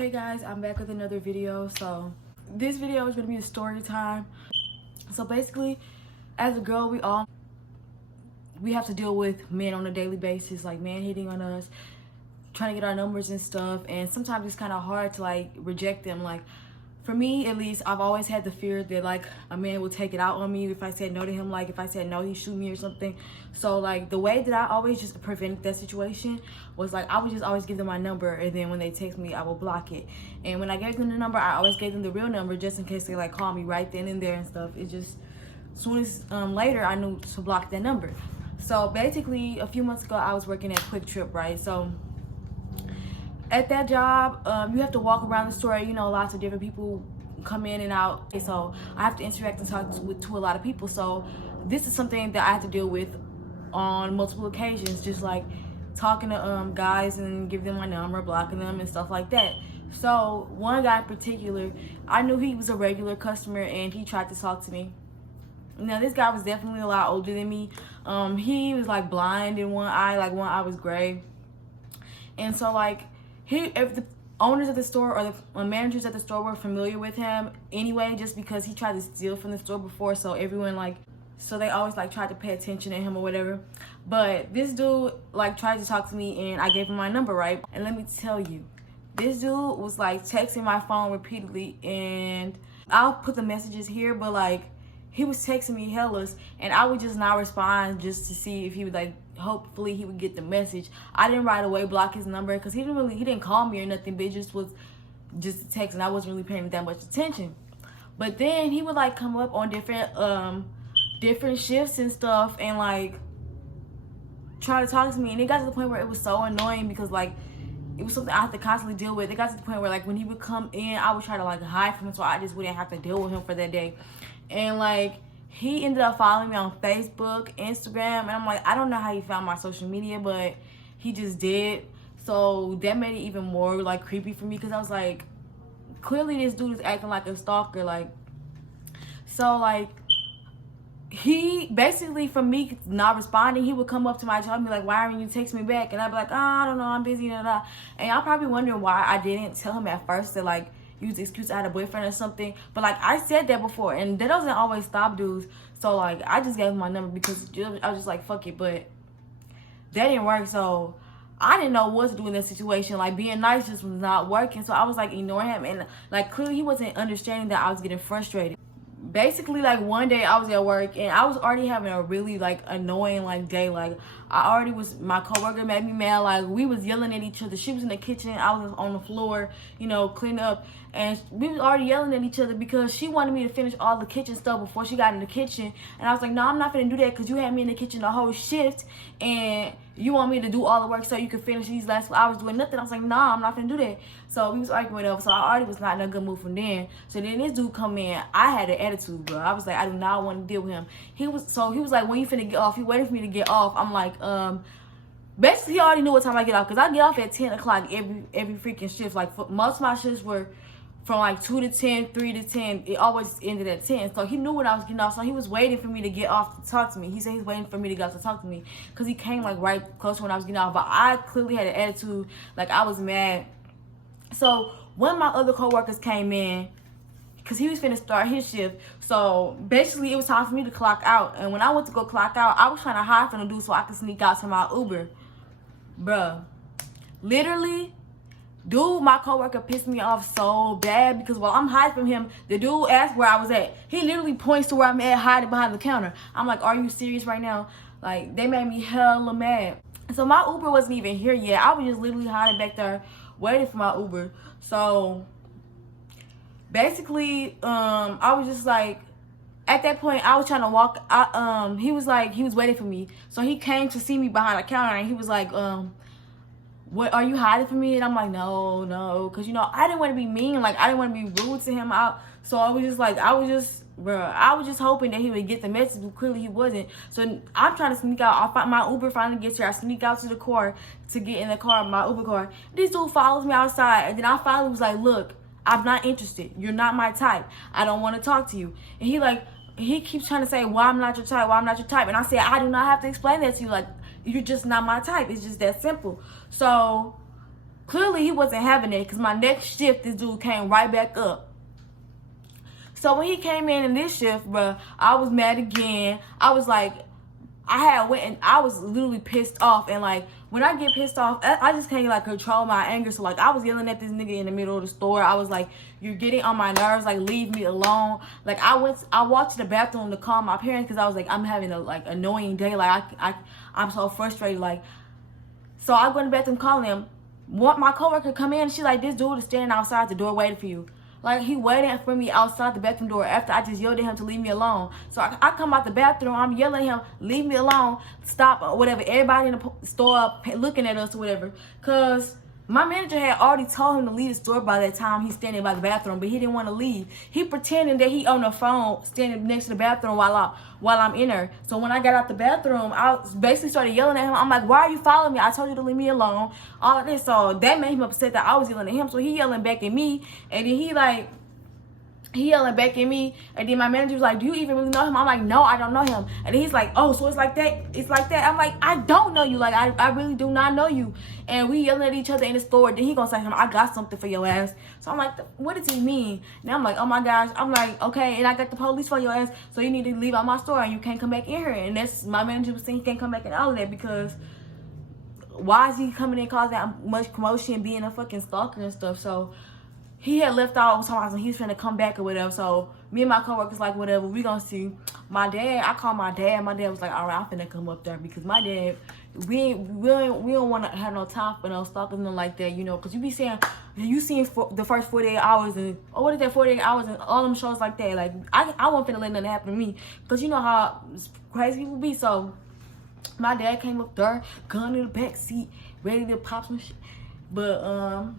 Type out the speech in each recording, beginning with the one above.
Hey guys, I'm back with another video. So this video is going to be a story time. So basically, as a girl, we have to deal with men on a daily basis, like men hitting on us, trying to get our numbers and stuff, and sometimes it's kind of hard to like reject them. Like for me at least, I've always had the fear that like a man will take it out on me if I said no to him. Like if I said no, he'd shoot me or something. So like the way that I always just prevented that situation was like I would just always give them my number, and then when they text me I will block it. And when I gave them the number, I always gave them the real number just in case they like call me right then and there and stuff. It just, as soon as later I knew to block that number. So basically a few months ago I was working at Quick Trip, right? So at that job, you have to walk around the store. You know, lots of different people come in and out. So I have to interact and talk to a lot of people. So this is something that I have to deal with on multiple occasions, just like talking to guys and giving them my number, blocking them and stuff like that. So one guy in particular, I knew he was a regular customer and he tried to talk to me. Now this guy was definitely a lot older than me. He was like blind in one eye, like one eye was gray. And so like if the owners of the store or the managers at the store were familiar with him anyway, just because he tried to steal from the store before, so everyone like, so they always like tried to pay attention to him or whatever. But this dude like tried to talk to me and I gave him my number, right? And let me tell you, this dude was like texting my phone repeatedly, and I'll put the messages here, but like he was texting me hellas and I would just not respond just to see if he would like, hopefully he would get the message. I didn't right away block his number because he didn't call me or nothing, but it just was just a text and I wasn't really paying that much attention. But then he would like come up on different shifts and stuff and like try to talk to me, and it got to the point where it was so annoying because like it was something I had to constantly deal with. It got to the point where like when he would come in, I would try to like hide from him so I just wouldn't have to deal with him for that day. And like he ended up following me on Facebook, Instagram, and I'm like, I don't know how he found my social media, but he just did. So that made it even more like creepy for me because I was like, clearly this dude is acting like a stalker. Like, so like he basically, from me not responding, he would come up to my job and be like, why aren't you text me back? And I'd be like, oh, I don't know, I'm busy, da, da. And y'all probably wondering why I didn't tell him at first that like use the excuse I had a boyfriend or something. But like I said that before, and that doesn't always stop dudes. So like I just gave him my number because I was just like, fuck it. But that didn't work, so I didn't know what to do in that situation. Like being nice just was not working, so I was like ignoring him, and like clearly he wasn't understanding that I was getting frustrated. Basically like one day I was at work and I was already having a really like annoying like day. Like my coworker made me mad. Like we was yelling at each other. She was in the kitchen, I was on the floor, you know, cleaning up, and we was already yelling at each other because she wanted me to finish all the kitchen stuff before she got in the kitchen. And I was like, no, I'm not gonna do that because you had me in the kitchen the whole shift and you want me to do all the work so you can finish these last 4 hours doing nothing. I was like, nah, I'm not gonna do that. So we was arguing over, so I already was not in a good mood from then. So then this dude come in, I had an attitude, bro. I was like, I do not want to deal with him. He was like, when you finna get off? He waited for me to get off. I'm like, basically he already knew what time I get off, because I get off at 10 o'clock every freaking shift. Like most of my shifts were from like 2 to 10, 3 to 10. It always ended at 10. So he knew when I was getting off. So he was waiting for me to get off to talk to me. He said he's waiting for me to get off to talk to me because he came like right close when I was getting off. But I clearly had an attitude. Like I was mad. So one of my other coworkers came in because he was finna start his shift. So basically it was time for me to clock out. And when I went to go clock out, I was trying to hide from the dude so I could sneak out to my Uber. Bruh. Literally, dude, my coworker pissed me off so bad because while I'm hiding from him, the dude asked where I was at. He literally points to where I'm at, hiding behind the counter. I'm like, are you serious right now? Like, they made me hella mad. So my Uber wasn't even here yet. I was just literally hiding back there waiting for my Uber. So basically, I was just like, at that point, I was trying to walk. He was waiting for me. So he came to see me behind the counter and he was like, what, are you hiding from me? And I'm like, no, because you know I didn't want to be mean, like I didn't want to be rude to him out. So I was just like, I was just hoping that he would get the message, but clearly he wasn't. So I'm trying to sneak out. My Uber finally gets here. I sneak out to the car to get in the car, my Uber car. This dude follows me outside, and then I finally was like, look, I'm not interested. You're not my type. I don't want to talk to you. And he keeps trying to say, why I'm not your type, why I'm not your type. And I said, I do not have to explain that to you. Like, you're just not my type. It's just that simple. So Clearly, he wasn't having it because my next shift, this dude came right back up. So when he came in this shift, bro, I was mad again. I was like, I was literally pissed off. And like, when I get pissed off, I just can't like control my anger. So like, I was yelling at this nigga in the middle of the store. I was like, you're getting on my nerves. Like, leave me alone. Like, I walked to the bathroom to call my parents because I was like, I'm having a like annoying day. Like, I'm so frustrated. Like, so I go in the bathroom calling him. My coworker come in and she's like, this dude is standing outside the door waiting for you. Like, he waiting for me outside the bathroom door after I just yelled at him to leave me alone. So I come out the bathroom, I'm yelling at him, leave me alone, stop, or whatever. Everybody in the store looking at us or whatever. Because my manager had already told him to leave the store by that time he's standing by the bathroom, but he didn't want to leave. He pretending that he on the phone standing next to the bathroom while I'm in there. So when I got out the bathroom, I basically started yelling at him. I'm like, why are you following me? I told you to leave me alone. All of this. So that made him upset that I was yelling at him. So he yelling back at me. And then he yelling back at me, and then my manager was like, do you even really know him? I'm like, no, I don't know him. And then he's like, oh, so it's like that? It's like that? I'm like, I don't know you. Like, I really do not know you. And we yelling at each other in the store. Then he gonna say to him, I got something for your ass. So I'm like, what does he mean? And I'm like, oh my gosh. I'm like, okay, and I got the police for your ass, so you need to leave out my store and you can't come back in here. And that's, my manager was saying he can't come back in all of that because why is he coming in causing that much commotion, being a fucking stalker and stuff? So he had left out sometimes when he's trying to come back or whatever. So me and my coworkers like, whatever, we gonna see. My dad, I called my dad. My dad was like, all right, I'm finna come up there because my dad, we don't want to have no time for no stalking them like that, you know, because you be saying, you seen the first 48 hours and, oh, what is that, 48 hours and all them shows like that. Like, I wasn't finna let nothing happen to me because you know how crazy people be. So my dad came up there, gun in the back seat, ready to pop some shit. But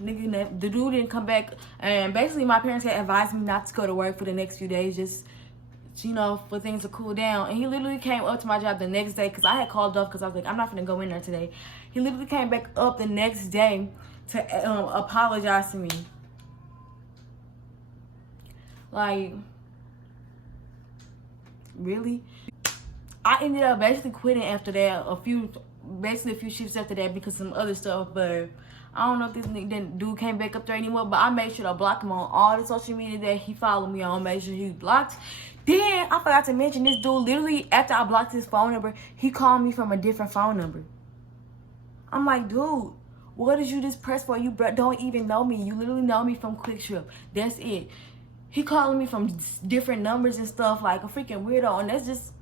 nigga, the dude didn't come back, and basically my parents had advised me not to go to work for the next few days, just, you know, for things to cool down. And he literally came up to my job the next day because I had called off because I was like, I'm not gonna go in there today. He literally came back up the next day to apologize to me. Like, really? I ended up basically quitting after that, a few shifts after that because of some other stuff. But I don't know if this dude came back up there anymore, but I made sure to block him on all the social media that he followed me on. Made sure he blocked. Then I forgot to mention, this dude literally, after I blocked his phone number, he called me from a different phone number. I'm like, dude, what did you just press for? You don't even know me. You literally know me from Quick Trip. That's it. He calling me from different numbers and stuff, like a freaking weirdo. And that's just,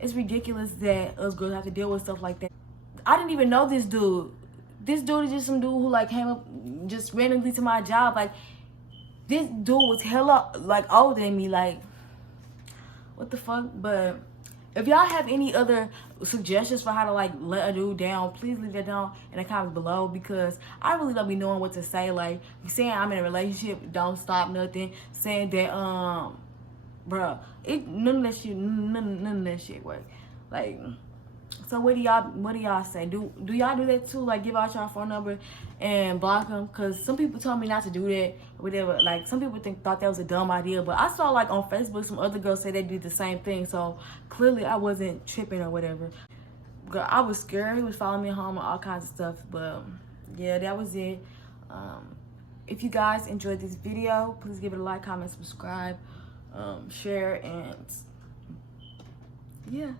it's ridiculous that us girls have to deal with stuff like that. I didn't even know this dude. This dude is just some dude who like came up just randomly to my job. Like, this dude was hella like older than me. Like, what the fuck? But if y'all have any other suggestions for how to like let a dude down, please leave that down in the comments below because I really don't be knowing what to say. Like, saying I'm in a relationship, don't stop nothing. Saying that bruh, none of that shit work. Like, so what do y'all say? Do y'all do that too? Like, give out y'all phone number and block them? Cause some people told me not to do that or whatever. Like, some people thought that was a dumb idea, but I saw like on Facebook some other girls say they did the same thing. So clearly I wasn't tripping or whatever. Girl, I was scared. He was following me home and all kinds of stuff. But yeah, that was it. If you guys enjoyed this video, please give it a like, comment, subscribe, share, and yeah.